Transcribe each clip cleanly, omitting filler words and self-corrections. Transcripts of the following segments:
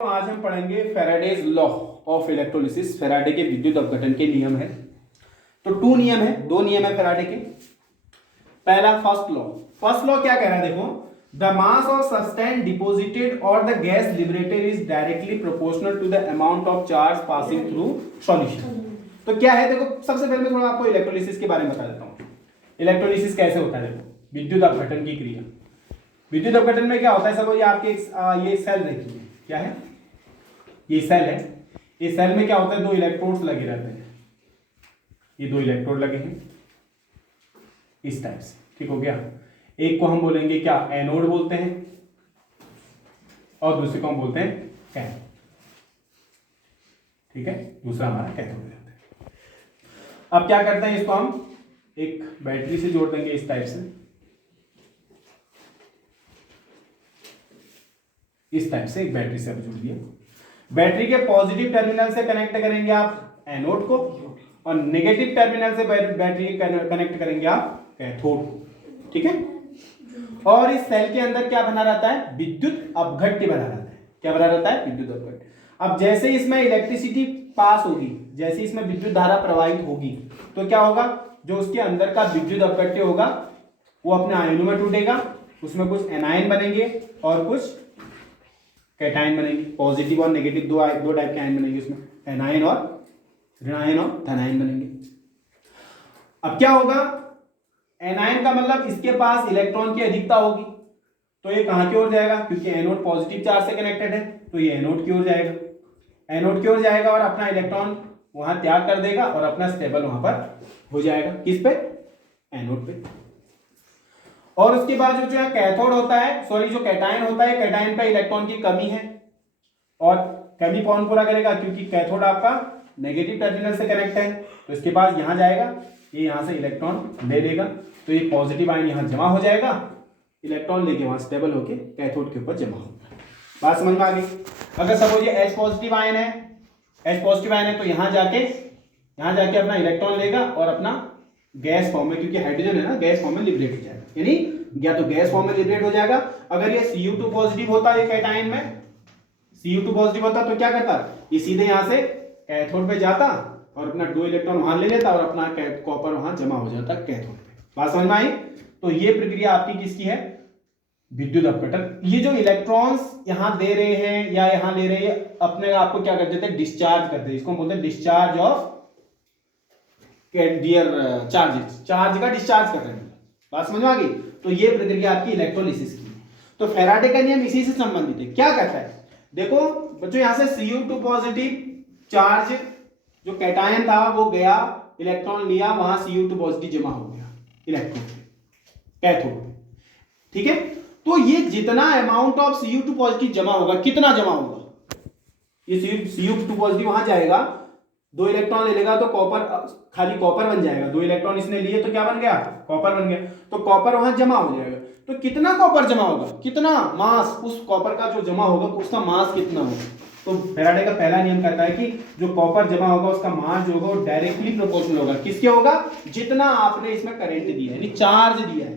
तो आज हम पढ़ेंगे Faraday's law of electrolysis. Faraday के विद्युत अपघटन के नियम है। तो दो नियम है फैराडे के। पहला फर्स्ट लॉ क्या कह रहा है, देखो, the mass of substance deposited और the gas liberated is directly proportional to the amount of charge passing through solution. तो क्या है, देखो, सबसे पहले मैं थोड़ा आपको इलेक्ट्रोलिसिस के बारे में बता देता हूँ। इलेक्ट्रोलिसिस कैसे होता है, देखो, विद्युत अपघटन की क्रिया। विद्युत अपघटन में क्या होता है, सब ये आपके ये सेल रहती है, क्या है, ये सेल है। इस सेल में क्या होता है, दो इलेक्ट्रोड्स लगे रहते हैं। ये दो इलेक्ट्रोड लगे हैं इस टाइप से, ठीक हो गया। एक को हम बोलेंगे क्या, एनोड बोलते हैं, और दूसरे को हम बोलते हैं कैथोड। ठीक है, दूसरा हमारा कैथोड हो जाता है। अब क्या करते हैं, इसको हम एक बैटरी से जोड़ देंगे इस टाइप से, इस टाइप से एक बैटरी से जोड़ दिया। बैटरी के पॉजिटिव टर्मिनल से कनेक्ट करेंगे आप एनोड को, और नेगेटिव टर्मिनल से बैटरी कनेक्ट करेंगे आप कैथोड को। ठीक है, और इस सेल के अंदर क्या बना रहता है, विद्युत अपघट्य बना रहता है। क्या बना रहता है, विद्युत अपघट्य। अब जैसे इसमें इलेक्ट्रिसिटी पास होगी, जैसे इसमें विद्युत धारा प्रवाहित होगी, तो क्या होगा, जो उसके अंदर का विद्युत अपघट्य होगा वो अपने आयनों में टूटेगा। उसमें कुछ एनायन बनेंगे और कुछ कैटायन बनेंगे। पॉजिटिव और नेगेटिव दो टाइप के आयन बनेंगे उसमें, एनायन और ऋणायन और धनायन बनेंगे। अब क्या होगा, एनायन का मतलब इसके पास इलेक्ट्रॉन की अधिकता होगी, तो ये कहां की ओर जाएगा, क्योंकि एनोड पॉजिटिव चार्ज से कनेक्टेड है, तो ये एनोड की ओर जाएगा। एनोड की ओर जाएगा और अपना इलेक्ट्रॉन वहां त्याग कर देगा और अपना स्टेबल वहां पर हो जाएगा। किस पे, एनोड पे। और उसके बाद जो है कैथोड होता है, सॉरी जो कैटायन होता है, कैटायन पे इलेक्ट्रॉन की कमी है, और कमी कौन पूरा करेगा, क्योंकि कैथोड आपका नेगेटिव टर्मिनल से कनेक्ट है, तो इसके पास यहां जाएगा, ये यहां से इलेक्ट्रॉन ले लेगा, तो ये पॉजिटिव आयन यहां जमा हो जाएगा, इलेक्ट्रॉन लेके वहां स्टेबल होके कैथोड के ऊपर जमा होगा। बात समझ में आ गई। अगर सपोज ये H पॉजिटिव आयन है, H पॉजिटिव आयन है, तो यहां जाके अपना इलेक्ट्रॉन लेगा और अपना गैस फॉर्म में, क्योंकि हाइड्रोजन है ना, गैस फॉर्म में लिबरेट हो जाएगा, यानी या तो गैस फॉर्म में लिबरेट हो जाएगा। अगर ये Cu2 पॉजिटिव होता है कैटायन में, Cu2 पॉजिटिव होता तो क्या करता, ये सीधे यहां से कैथोड पे जाता और अपना 2 इलेक्ट्रॉन वहां ले लेता और अपना कॉपर वहां जमा हो जाता कैथोड पे। बात समझ में आई। तो ये प्रक्रिया आपकी किसकी है, विद्युत अपघटन। ये जो इलेक्ट्रॉन्स यहां दे रहे हैं या यहां ले रहे हैं, अपने आपको क्या कर देते हैं, डिस्चार्ज करते हैं। इसको बोलते हैं discharge of dear charges, charge का डिस्चार्ज कर रहे हैं। बात समझ में आ गई। तो ये प्रक्रिया आपकी इलेक्ट्रोलिसिस की। तो फैराडे का नियम इसी से संबंधित है। क्या कहता है, देखो बच्चों, यहां से Cu2 पॉजिटिव चार्ज जो कैटायन था वो गया, इलेक्ट्रॉन लिया, वहां Cu2 पॉजिटिव जमा हो गया इलेक्ट्रॉन कैथोड पे। ठीक है, तो ये जितना अमाउंट ऑफ Cu2 पॉजिटिव जमा होगा, कितना जमा होगा, ये Cu2 पॉजिटिव वहां जाएगा, 2 इलेक्ट्रॉन ले लेगा तो कॉपर, खाली कॉपर बन जाएगा। 2 इलेक्ट्रॉन इसने लिए तो क्या बन गया, कॉपर बन गया, तो कॉपर वहां जमा हो जाएगा। तो कितना कॉपर जमा होगा, कितना मास उस कॉपर का जो जमा होगा, उसका मास कितना होगा। तो फैराडे का पहला नियम कहता है कि जो कॉपर जमा होगा उसका मास जो होगा वो डायरेक्टली प्रोपोर्शनल होगा। किसके होगा, जितना आपने इसमें करंट दिया है, यानी चार्ज दिया है।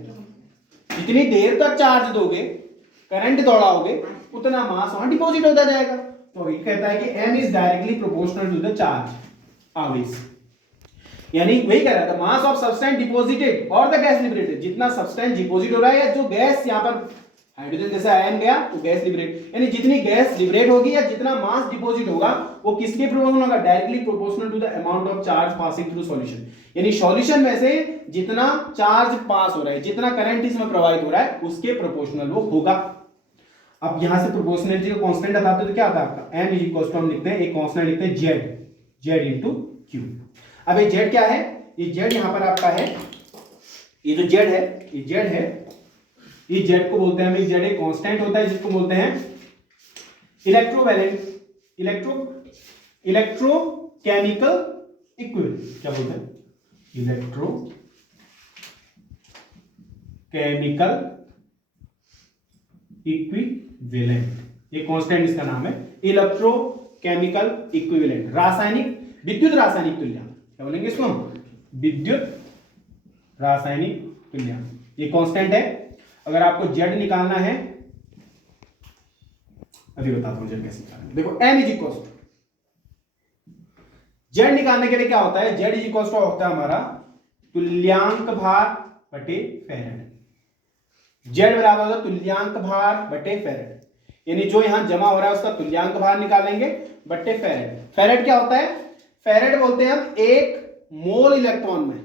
जितनी देर तक चार्ज दोगे, करंट दौड़ाओगे, उतना मास वहां डिपॉजिट होता जाएगा। तो ये कहता है कि m is directly proportional to the charge आवेश, यानी वही कह रहा था, मास ऑफ सब्सटेंस डिपॉजिटेड और द गैस लिबरेटेड। जितना सब्सटेंस डिपॉजिट हो रहा है या जो गैस यहां पर हाइड्रोजन जैसे आयन गया तो गैस लिबरेट, यानी जितनी गैस लिबरेट होगी या जितना मास डिपॉजिट होगा वो किसके प्रोपोर्शनल होगा, directly proportional to the amount of charge passing through solution. यानी सॉल्यूशन में से जितना चार्ज पास हो रहा है, जितना करंट इसमें प्रवाहित हो रहा है, उसके प्रोपोर्शनल वो होगा। अब यहां से प्रोपोर्शनलिटी का कांस्टेंट हटाते तो क्या आता है आपका, m इज इक्वल टू, हम लिखते हैं एक कांस्टेंट लिखते हैं z इनटू q। अब ये z क्या है, ये z यहां पर आपका है, ये जो z है, ये z है, ये z को बोलते हैं हम, z एक कांस्टेंट होता है जिसको बोलते हैं इलेक्ट्रोवैलेंट, इलेक्ट्रोकेमिकल इक्विवेलेंट। क्या बोलते हैं, इलेक्ट्रोकेमिकल इक्विवेलेंट, ये कांस्टेंट इसका नाम है इलेक्ट्रोकेमिकल इक्विवेलेंट। रासायनिक, विद्युत रासायनिक तुल्यांक, क्या बोलेंगे इसको हम, विद्युत रासायनिक तुल्यांक। ये कांस्टेंट है। अगर आपको Z निकालना है, अभी बताता हूं जेड कैसे निकालेंगे। देखो m is equal to Z निकालने के लिए क्या होता है, जेड इज इक्वल टू होता है हमारा तुल्यांक भार बटे फेरेड। जेड बराबर होता है तुल्यांक भार बटे फेरेड, यानी जो यहां जमा हो रहा है उसका तुल्यांक भार निकालेंगे बटे फेरेड। फेरेड क्या होता है, फेरेड बोलते हैं हम एक मोल इलेक्ट्रॉन में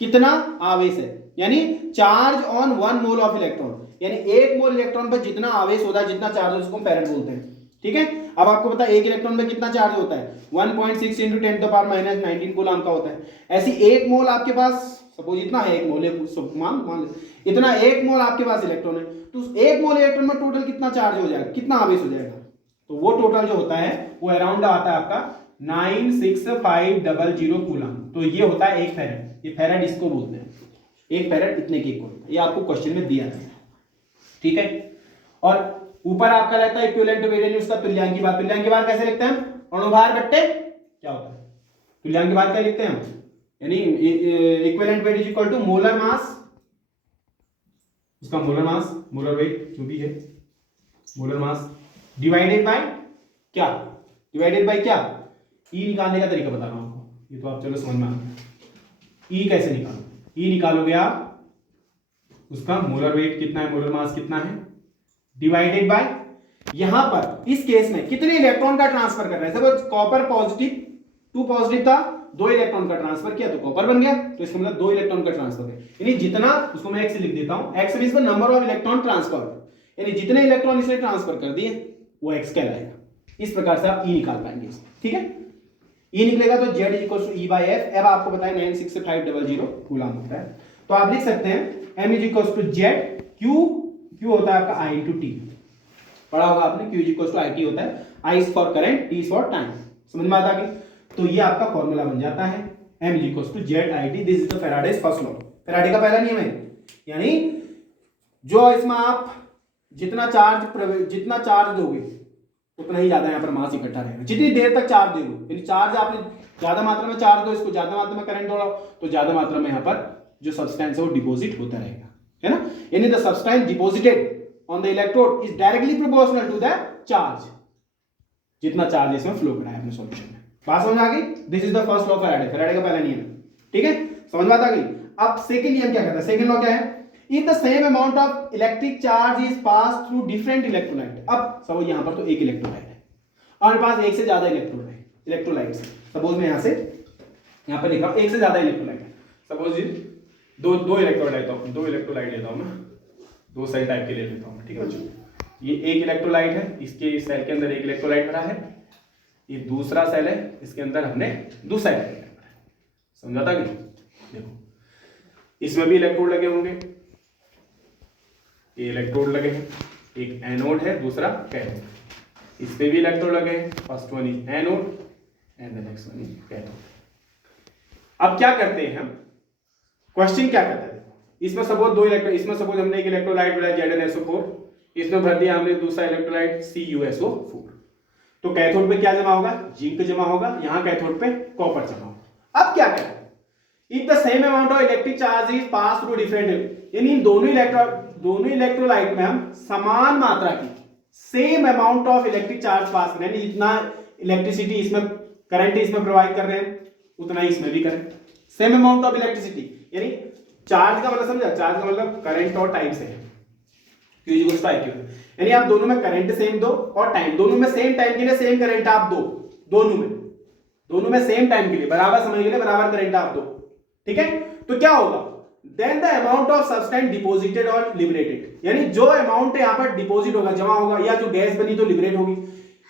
कितना आवेश है, यानी charge on 1 mole of electron, यानी एक मोल इलेक्ट्रॉन पर जितना आवेश होता है, जितना चार्ज है उसको हम फेरेड बोलते हैं। ठीक है, अब आपको पता है एक इलेक्ट्रॉन में कितना चार्ज होता है, 1.6 × 10⁻⁻19 कूलम का होता है। ऐसी एक मोल आपके पास, सपोज इतना है, एक मोल है, मान इतना एक मोल आपके पास इलेक्ट्रॉन है, तो एक मोल इलेक्ट्रॉन में टोटल कितना चार्ज हो जाएगा, कितना आवेश हो जाएगा, तो वो टोटल जो होता है वो अराउंड आता है आपका 96500 कूलम। तो ये होता है एक फेरेड, ये फेरेड इसको बोलते हैं, एक फेरेड इतने की होता है, ये आपको क्वेश्चन में दिया है। ठीक है, और ऊपर आपका रहता है इक्विवेलेंट वेट, यानी उसका तुल्यांकी भार। तुल्यांकी भार कैसे लिखते हैं हम, अणुभार बट्टे क्या होता है, तुल्यांकी भार क्या लिखते हैं हम, यानी equivalent weight is equal to molar mass, उसका मोलर मास, मोलर वेट जो भी है, मोलर मास डिवाइडेड बाय क्या, डिवाइडेड बाय क्या, ई निकालने का तरीका बता रहा हूं आपको, ये तो आप चलो समझ में आ गया। ई कैसे निकालो, ई निकालोगे आप उसका मोलर वेट कितना है, मोलर मास कितना है, डिवाइडेड बाय यहां पर इस केस में कितने इलेक्ट्रॉन का ट्रांसफर कर रहे हैं। सपोज कॉपर पॉजिटिव 2 पॉजिटिव था, 2 इलेक्ट्रॉन का ट्रांसफर किया तो कॉपर बन गया, तो इसका मतलब 2 इलेक्ट्रॉन का ट्रांसफर है, यानी जितना, उसको मैं x लिख देता हूं, x means the number of electron transfer, यानी जितने इलेक्ट्रॉन इसने ट्रांसफर कर दिए वो x कहलाएगा। इस प्रकार से आप e निकाल पाएंगे। ठीक है, e निकलेगा तो z is equal to e by f। अब आपको पता है 96500 कूलम होता है, तो आप लिख सकते हैं m is equal to z, q होता है आपका i इंटू टी, पढ़ा होगा आपने, q is equal to i T होता है, i is for current, t is for time, समझ में आता है। तो ये आपका फॉर्मूला बन जाता है m is equal to z i T. This is the Faraday's first law, Faraday का पहला नियम है, यानी जो इसमें आप जितना चार्ज दोगे उतना ही ज्यादा यहाँ पर मास इकट्ठा रहेगा, जितनी देर तक चार्ज दे दो, यानी चार्ज आपने ज्यादा मात्रा में चार्ज दो, इसको ज्यादा मात्रा में करंट दौड़ाओ, तो ज्यादा मात्रा में यहाँ पर जो सब्सटेंस है वो डिपॉजिट होता रहेगा, है ना, यानी the substance deposited on the electrode is directly proportional to the charge, जितना चार्ज इसमें फ्लो करा है अपने सॉल्यूशन में। बात समझ आ गई, this is the first law of Faraday, Faraday का पहला नियम। ठीक है, समझ में आ गई। अब सेकंड नियम क्या कहता है, सेकंड लॉ क्या है, if the same amount of electric charge is passed through different electrolyte। अब सपोज यहां पर तो एक इलेक्ट्रोलाइट है और मेरे पास एक से ज्यादा इलेक्ट्रोलाइट्स है, सपोज मैं यहां पर लिख रहा हूं एक से ज्यादा इलेक्ट्रोलाइट है, सपोज दो इलेक्ट्रोलाइट लेता हूं मैं, 2 सेल टाइप के ले लेता हूं। ठीक है बच्चों, ये एक इलेक्ट्रोलाइट है, इसके सेल के अंदर एक इलेक्ट्रोलाइट भरा है, ये दूसरा सेल है, इसके अंदर हमने दूसरा इलेक्ट्रोलाइट भरा है, समझाता कि देखो इसमें भी इलेक्ट्रोड लगे होंगे, ये इलेक्ट्रोड लगे हैं, एक एनोड है दूसरा कैथोड, इस पे भी इलेक्ट्रोड लगे हैं, first one is anode and the next one is cathode. अब क्या करते हैं हम, क्वेश्चन क्या करता है, इसमें सपोज 2 इलेक्ट्रोड, इसमें सपोज हमने एक इलेक्ट्रोलाइट भरा ZnSO4, इसमें भर दिया हमने दूसरा इलेक्ट्रोलाइट CuSO4, तो कैथोड पे क्या जमा होगा, जिंक जमा होगा, यहां कैथोड पे कॉपर जमा होगा। अब क्या करें, if the same amount of electric charge is pass through different, यानी दोनों इलेक्ट्रोलाइट में हम समान मात्रा की same amount of electric charge pass करें, यानी जितना इलेक्ट्रिसिटी इसमें करंट इसमें प्रोवाइड कर रहे हैं उतना ही इसमें भी करें, सेम अमाउंट ऑफ इलेक्ट्रिसिटी, यानी चार्ज का मतलब समझा, चार्ज का मतलब करंट और टाइम से है, Q इक्वल्स टू IQ, यानी आप दोनों में करंट सेम दो और टाइम, दोनों में सेम टाइम के लिए सेम करंट आप दो, दोनों में सेम टाइम के लिए बराबर समय के लिए बराबर करंट आप दो। ठीक है, तो क्या होगा, then the amount of substance deposited और लिबरेटेड, यानी जो अमाउंट यहां पर डिपॉजिट होगा, जमा होगा, या जो गैस बनी तो लिबरेट होगी,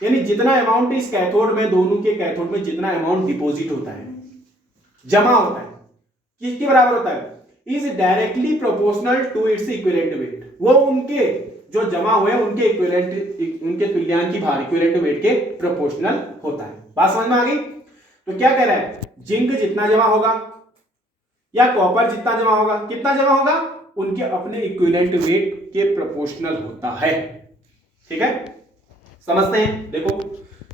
यानी जितना अमाउंट इस कैथोड में, दोनों के कैथोड में जितना अमाउंट डिपॉजिट होता है, जमा होता है, किसके बराबर होता है, is directly proportional to its equivalent weight, वो उनके जो जमा हुए उनके इक्विवेलेंट, उनके तुल्यांकी भार इक्विवेलेंट वेट के प्रोपोर्शनल होता है। बात समझ में आ गई। तो क्या कह रहा है, जिंक जितना जमा होगा या कॉपर जितना जमा होगा, कितना जमा होगा, उनके अपने इक्विवेलेंट वेट के प्रोपोर्शनल होता है। ठीक है, समझते हैं। देखो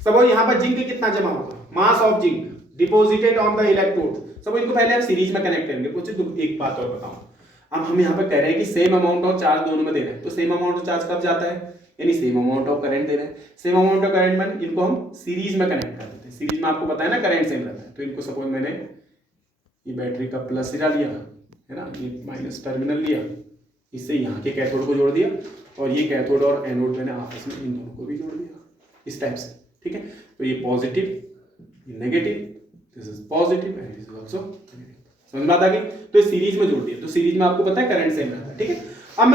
सपोज यहां पर जिंक कितना जमा होगा, मास of zinc deposited on the electrode, सब इनको पहले हम सीरीज में कनेक्ट करेंगे। कुछ एक बात और बताऊं, अब हम यहां पर कह रहे हैं कि सेम अमाउंट ऑफ चार्ज दोनों में दे रहे हैं, तो सेम अमाउंट ऑफ चार्ज कब जाता है, यानी सेम अमाउंट ऑफ करंट दे रहे हैं। सेम अमाउंट ऑफ करंट में इनको हम सीरीज में कनेक्ट कर देते हैं। सीरीज में आपको पता है ना करंट सेम रहता है। तो इनको सपोज मैंने ये बैटरी का प्लस सिरा लिया है ना, ये माइनस टर्मिनल लिया, इससे यहाँ के कैथोड को जोड़ दिया और ये कैथोड और एनोड मैंने आपस में इन दोनों को भी जोड़ दिया इस टाइप से, ठीक है। तो ये पॉजिटिव, ये negative, this is positive and this is also negative. समझ बात आ गई। तो इस सीरीज में जोड़ दिया, तो सीरीज में आपको पता है करंट सेम रहता है, ठीक है। अब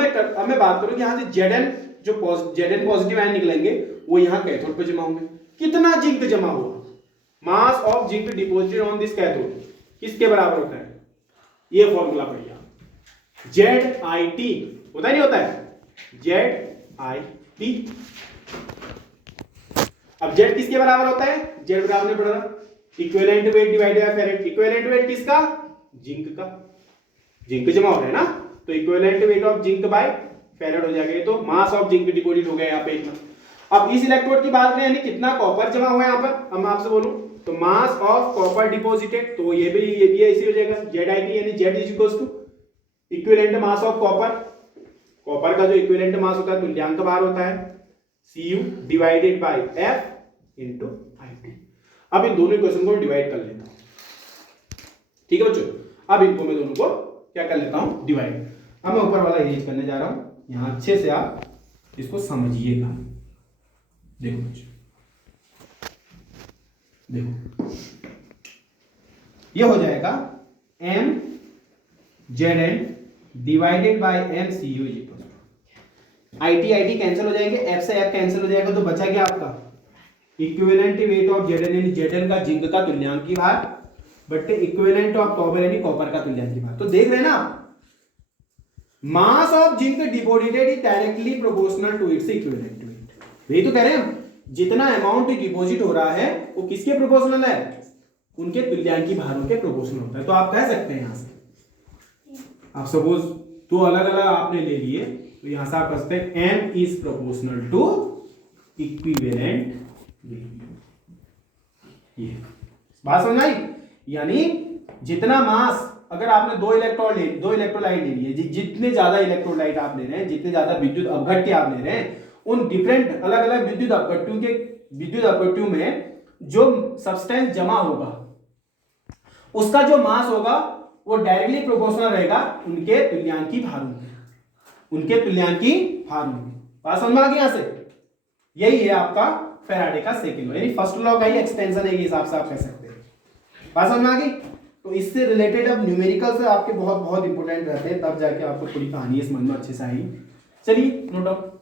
मैं बात करूं कि यहाँ से Zn जो Zn पॉजिटिव आयन निकलेंगे वो यहाँ कैथोड पे जमा होंगे। कितना जिंक जमा हुआ, मास of zinc deposited on this cathode किसके बराबर होता है, ये फॉर्मूला पढ़िए ZIT होता है नहीं होता है, ZIT। अब Z किसके बराबर होता है, Z बराबर नहीं पढ़ रहा, equivalent weight divided by Faraday. Equivalent weight किसका, जिंक का, जिंक जमा हो रहा है ना, तो equivalent weight of zinc by Faraday हो जाएगा। तो मास ऑफ जिंक डिपॉजिट हो गया यहाँ पे इतना। अब इस इलेक्ट्रोड की बात करें यानी कितना कॉपर जमा हुआ है यहाँ पर, अब मैं आपसे बोलूं तो मास ऑफ कॉपर डिपॉजिटेड, तो ये भी ऐसे हो जाएगा ZIT यानी Z is equals to equivalent mass of copper. Copper का जो इक्विवेलेंट मास होता है तुल्यांक भार होता है Cu divided by F into IT। अब इन दोनों इक्वेशन को डिवाइड कर लेता हूं, ठीक है बच्चों। अब इनको मैं दोनों को क्या कर लेता हूं, डिवाइड। अब मैं ऊपर वाला एरिज करने जा रहा हूं, यहां अच्छे से आप इसको समझिएगा। देखो बच्चों, देखो ये हो जाएगा MZn divided by MCU is equal to IT cancel हो जाएंगे, F से F कैंसिल हो जाएगा, तो बचा क्या आपका इक्विवेलेंट वेट ऑफ Zn यानी Zn का जिंक का तुल्यांकी भार बटे इक्विवेलेंट ऑफ कॉपर यानी कॉपर का तुल्यांकी भार। तो देख रहे हैं ना, mass of zinc deposited is directly proportional to its equivalent weight. यही तो कह रहे हैं हम, जितना अमाउंट डिपॉजिट हो रहा है वो किसके प्रोपोर्शनल है, उनके तुल्यांकी भारों के प्रोपोर्शनल होता है। तो आप कह सकते हैं यहां से, आप सपोज दो अलग अलग आपने ले लिए, तो यहां से आप कह सकते हैं M is proportional to equivalent weight. ये बात समझ आई, यानी जितना मास, अगर आपने दो इलेक्ट्रोलाइट ले लिए, जितने ज्यादा इलेक्ट्रोलाइट आप ले रहे हैं, जितने ज्यादा विद्युत अपघट्य आप ले रहे हैं, उन डिफरेंट अलग अलग विद्युत अपघट्यों में जो सब्सटेंस जमा होगा उसका जो मास होगा वो डायरेक्टली प्रोपोर्शनल रहेगा उनके तुल्यांकी भारों के, बात समझ में आ गई यहां से। यही है आपका फैराडे का सेकंड लॉ, यानी फर्स्ट लॉ का ही एक्सटेंशन है, ये हिसाब से आप कह सकते हैं। बात समझ में आ गई। तो इससे रिलेटेड अब न्यूमेरिकल से आपके बहुत बहुत इंपॉर्टेंट रहते हैं, तब जाके आपको पूरी कहानी समझ में अच्छे से आई। चलिए नोट डाउन।